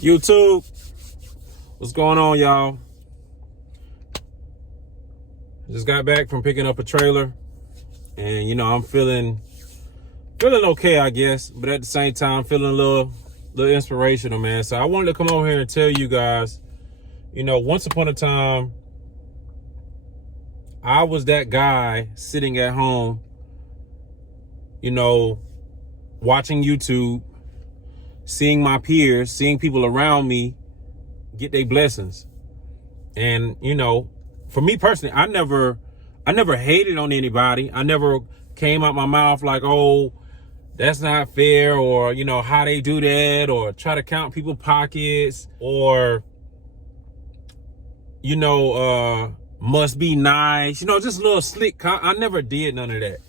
YouTube, what's going on, y'all? Just got back from picking up a trailer, and I'm feeling okay, I guess, but at the same time feeling a little inspirational, man. So I wanted to come over here and tell you guys, once upon a time, I was that guy sitting at home, watching YouTube, seeing my peers, seeing people around me get their blessings. And, for me personally, I never hated on anybody. I never came out my mouth like, oh, that's not fair, or, how they do that, or try to count people's pockets, or, must be nice, just a little slick. I never did none of that,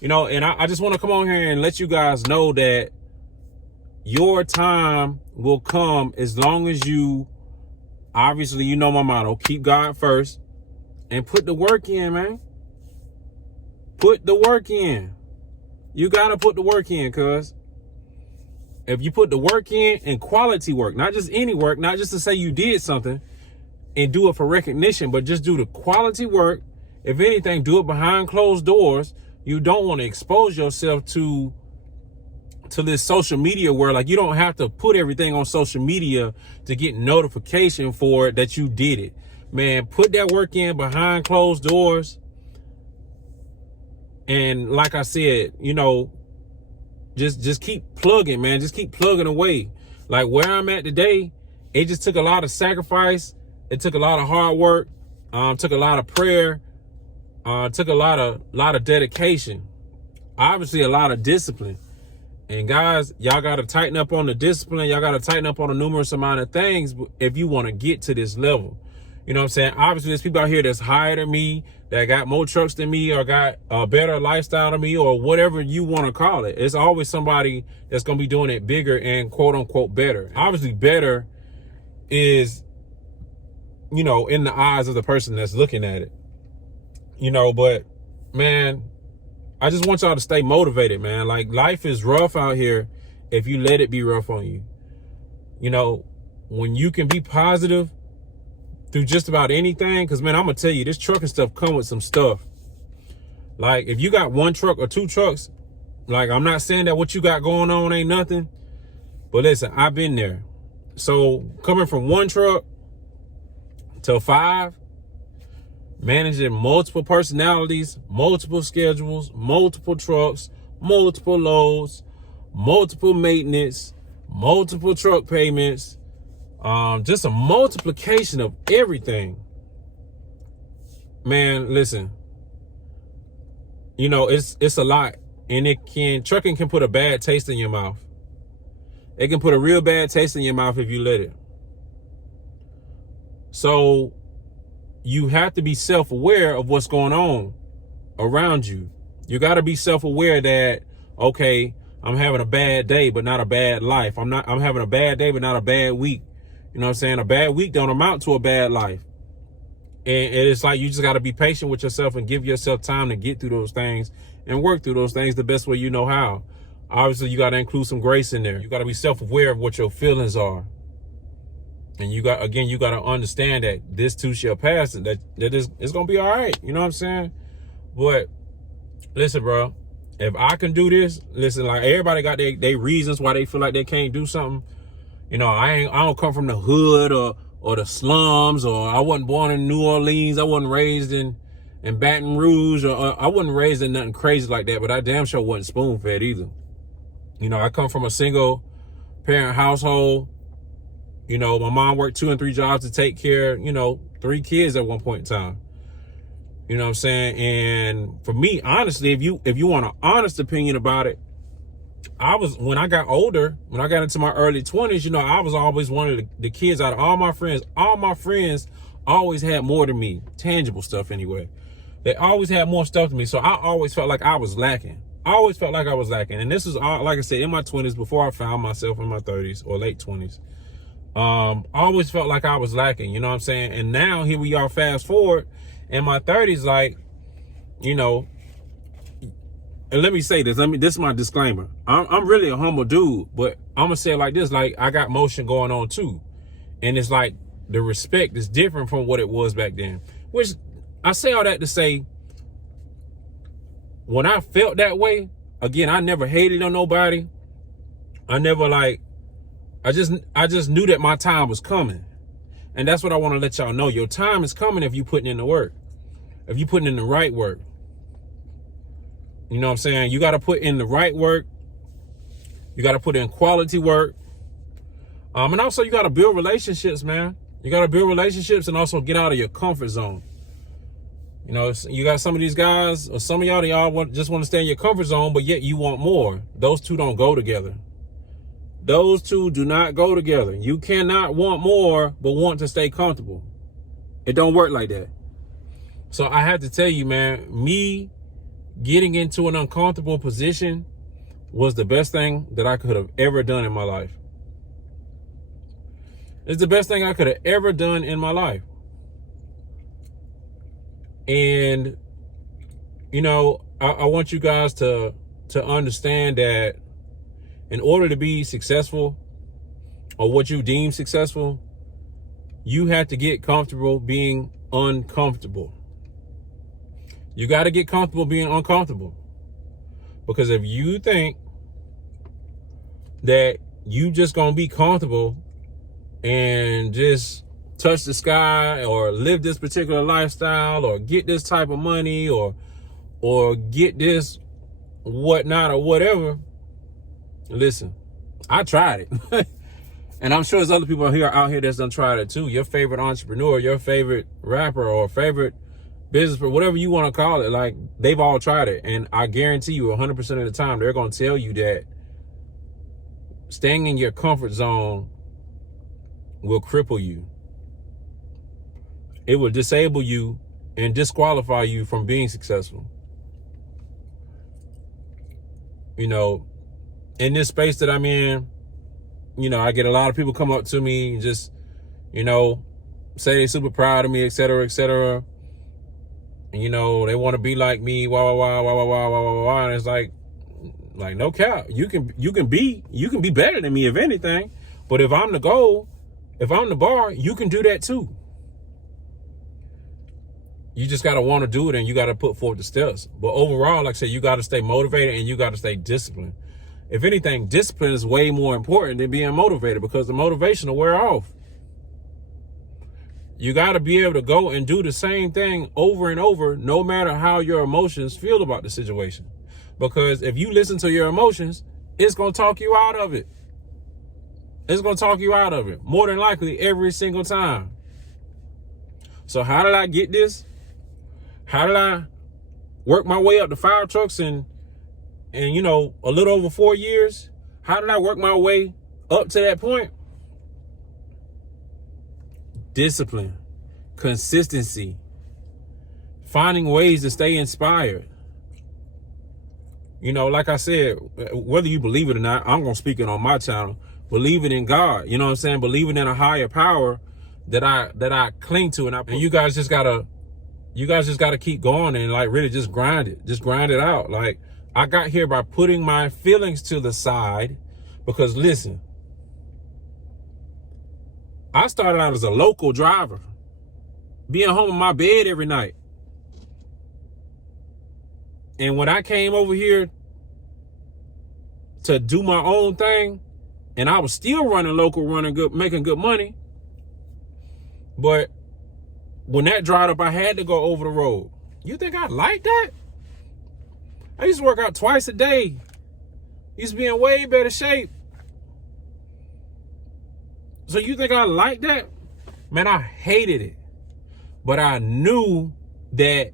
and I just want to come on here and let you guys know that your time will come as long as you, obviously, my motto, keep God first and put the work in, man. Put the work in. You got to put the work in, cuz if you put the work in, and quality work, not just any work, not just to say you did something and do it for recognition, but just do the quality work. If anything, do it behind closed doors. You don't want to expose yourself to this social media world. Like, you don't have to put everything on social media to get notification for it that you did it. Man, put that work in behind closed doors. And like I said, just keep plugging, man. Just keep plugging away. Like where I'm at today, it just took a lot of sacrifice. It took a lot of hard work. Took a lot of prayer. Took a lot of dedication. Obviously, a lot of discipline. And guys, y'all got to tighten up on the discipline. Y'all got to tighten up on a numerous amount of things if you want to get to this level. You know what I'm saying? Obviously, there's people out here that's higher than me, that got more trucks than me, or got a better lifestyle than me, or whatever you want to call it. It's always somebody that's going to be doing it bigger and quote unquote better. Obviously, better is, in the eyes of the person that's looking at it. But man, I just want y'all to stay motivated, man. Like, life is rough out here if you let it be rough on you. When you can be positive through just about anything, because, man, I'm going to tell you, this trucking stuff come with some stuff. Like, if you got one truck or two trucks, like, I'm not saying that what you got going on ain't nothing, but listen, I've been there. So coming from one truck to 5, managing multiple personalities, multiple schedules, multiple trucks, multiple loads, multiple maintenance, multiple truck payments, just a multiplication of everything. Man, listen, it's a lot, and trucking can put a bad taste in your mouth. It can put a real bad taste in your mouth if you let it. So you have to be self-aware of what's going on around you. You got to be self-aware that, okay, I'm having a bad day, but not a bad life. I'm having a bad day, but not a bad week. You know what I'm saying? A bad week don't amount to a bad life. And it's like, you just got to be patient with yourself and give yourself time to get through those things and work through those things the best way you know how. Obviously, you got to include some grace in there. You got to be self-aware of what your feelings are. And you got to understand that this too shall pass, and that it's going to be all right. You know what I'm saying? But listen, bro, if I can do this, listen, like, everybody got their reasons why they feel like they can't do something. I don't come from the hood or the slums, or I wasn't born in New Orleans. I wasn't raised in Baton Rouge, or I wasn't raised in nothing crazy like that, but I damn sure wasn't spoon fed either. I come from a single parent household. My mom worked 2 and 3 jobs to take care of, 3 kids at one point in time. You know what I'm saying? And for me, honestly, if you want an honest opinion about it, when I got older, when I got into my early 20s, I was always one of the kids out of all my friends. All my friends always had more than me, tangible stuff anyway. They always had more stuff than me. So I always felt like I was lacking. And this is all, like I said, in my 20s, before I found myself in my 30s or late 20s. I always felt like I was lacking, you know what I'm saying? And now here we are, fast forward in my 30s, like, and let me say this. This is my disclaimer. I'm really a humble dude, but I'm gonna say it like this: like I got motion going on too, and it's like the respect is different from what it was back then. Which I say all that to say, when I felt that way, again, I never hated on nobody. I never I just knew that my time was coming, and that's what I want to let y'all know. Your time is coming if you putting in the work, if you putting in the right work. You know what I'm saying? You got to put in the right work. You got to put in quality work. And also you got to build relationships, man. You got to build relationships and also get out of your comfort zone. You know, you got some of these guys, or some of y'all just want to stay in your comfort zone, but yet you want more. Those two don't go together. Those two do not go together. You cannot want more, but want to stay comfortable. It don't work like that. So I have to tell you, man, me getting into an uncomfortable position was the best thing that I could have ever done in my life. It's the best thing I could have ever done in my life. And, you know, I want you guys to understand that in order to be successful, or what you deem successful, you have to get comfortable being uncomfortable. You got to get comfortable being uncomfortable. Because if you think that you just going to be comfortable and just touch the sky or live this particular lifestyle or get this type of money or get this whatnot or whatever, listen, I tried it. And I'm sure there's other people out here that's done tried it too. Your favorite entrepreneur, your favorite rapper, or favorite business, or whatever you want to call it, like, they've all tried it. And I guarantee you 100% of the time, they're going to tell you that staying in your comfort zone will cripple you. It will disable you and disqualify you from being successful. You know, in this space that I'm in, you know, I get a lot of people come up to me and just, you know, say they're super proud of me, et cetera, et cetera. And, you know, they want to be like me, wah, wah, wah, wah, wah, wah, wah, wah, wah. And it's like no cap. You can be better than me if anything. But if I'm the goal, if I'm the bar, you can do that too. You just got to want to do it, and you got to put forth the steps. But overall, like I said, you got to stay motivated and you got to stay disciplined. If anything, discipline is way more important than being motivated, because the motivation will wear off. You got to be able to go and do the same thing over and over, no matter how your emotions feel about the situation. Because if you listen to your emotions, it's going to talk you out of it. It's going to talk you out of it, more than likely, every single time. So how did I get this? How did I work my way up to fire trucks and you know, a little over 4 years? How did I work my way up to that point? Discipline, consistency, finding ways to stay inspired. You know, like I said, whether you believe it or not, I'm going to speak it on my channel. Believe it in God. You know what I'm saying? Believing in a higher power that I cling to. And you guys just gotta keep going and like really just grind it. Just grind it out. Like, I got here by putting my feelings to the side, because listen, I started out as a local driver, being home in my bed every night. And when I came over here to do my own thing, and I was still running local, making good money, but when that dried up, I had to go over the road. You think I like that? I used to work out twice a day. Used to be in way better shape. So you think I like that? Man, I hated it. But I knew that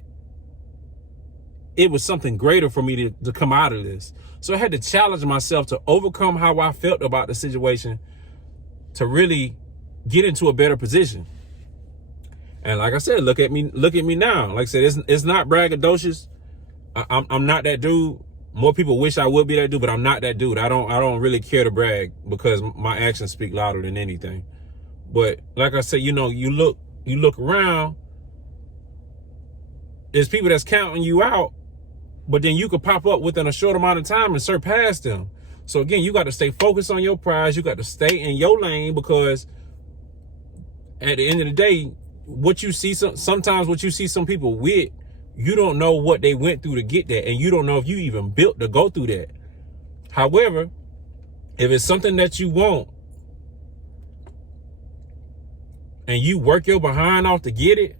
it was something greater for me to come out of this. So I had to challenge myself to overcome how I felt about the situation to really get into a better position. And like I said, look at me now. Like I said, it's not braggadocious. I'm not that dude. More people wish I would be that dude, but I'm not that dude. I don't really care to brag, because my actions speak louder than anything. But like I said, you know, you look around, there's people that's counting you out, but then you could pop up within a short amount of time and surpass them. So again, you got to stay focused on your prize. You got to stay in your lane, because at the end of the day, what you see, sometimes what you see some people with, you don't know what they went through to get there, and you don't know if you even built to go through that. However, if it's something that you want and you work your behind off to get it,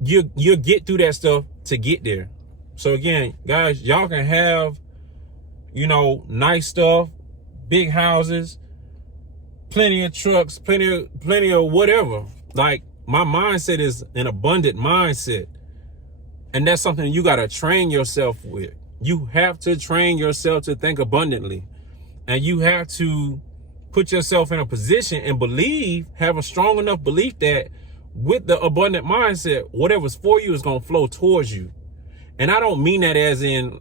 you'll get through that stuff to get there. So again, guys, y'all can have, nice stuff, big houses, plenty of trucks, plenty of whatever. Like, my mindset is an abundant mindset. And that's something you got to train yourself with. You have to train yourself to think abundantly. And you have to put yourself in a position and have a strong enough belief that with the abundant mindset, whatever's for you is going to flow towards you. And I don't mean that as in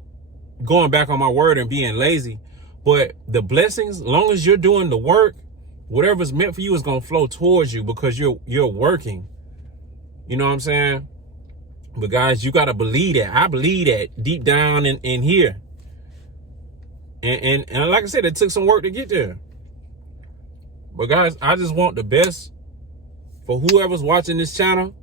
going back on my word and being lazy, but the blessings, as long as you're doing the work, whatever's meant for you is going to flow towards you, because you're working. You know what I'm saying? But guys, you got to believe that. I believe that deep down in here. And like I said, it took some work to get there. But guys, I just want the best for whoever's watching this channel.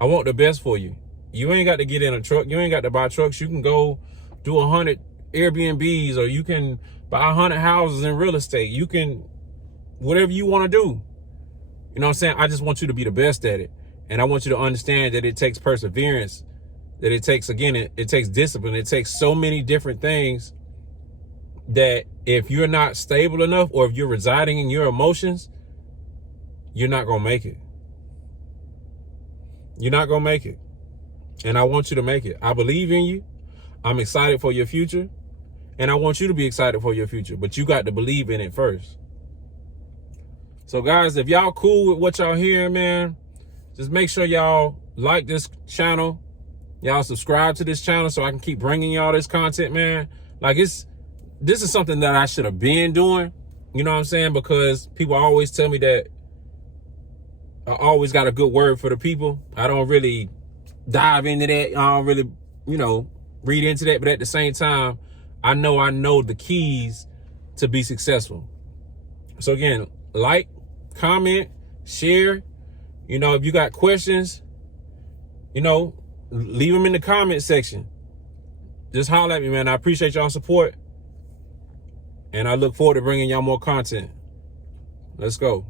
I want the best for you. You ain't got to get in a truck. You ain't got to buy trucks. You can go do 100 Airbnbs, or you can buy 100 houses in real estate. You can, whatever you want to do. You know what I'm saying? I just want you to be the best at it. And I want you to understand that it takes perseverance, that it takes, again, it takes discipline. It takes so many different things that if you're not stable enough, or if you're residing in your emotions, you're not going to make it. You're not going to make it. And I want you to make it. I believe in you. I'm excited for your future. And I want you to be excited for your future. But you got to believe in it first. So guys, if y'all cool with what y'all hearing, man, just make sure y'all like this channel. Y'all subscribe to this channel so I can keep bringing y'all this content, man. Like, this is something that I should have been doing. You know what I'm saying? Because people always tell me that I always got a good word for the people. I don't really dive into that. I don't really, read into that. But at the same time, I know the keys to be successful. So again, like, comment, share. If you got questions, leave them in the comment section. Just holler at me, man. I appreciate y'all's support. And I look forward to bringing y'all more content. Let's go.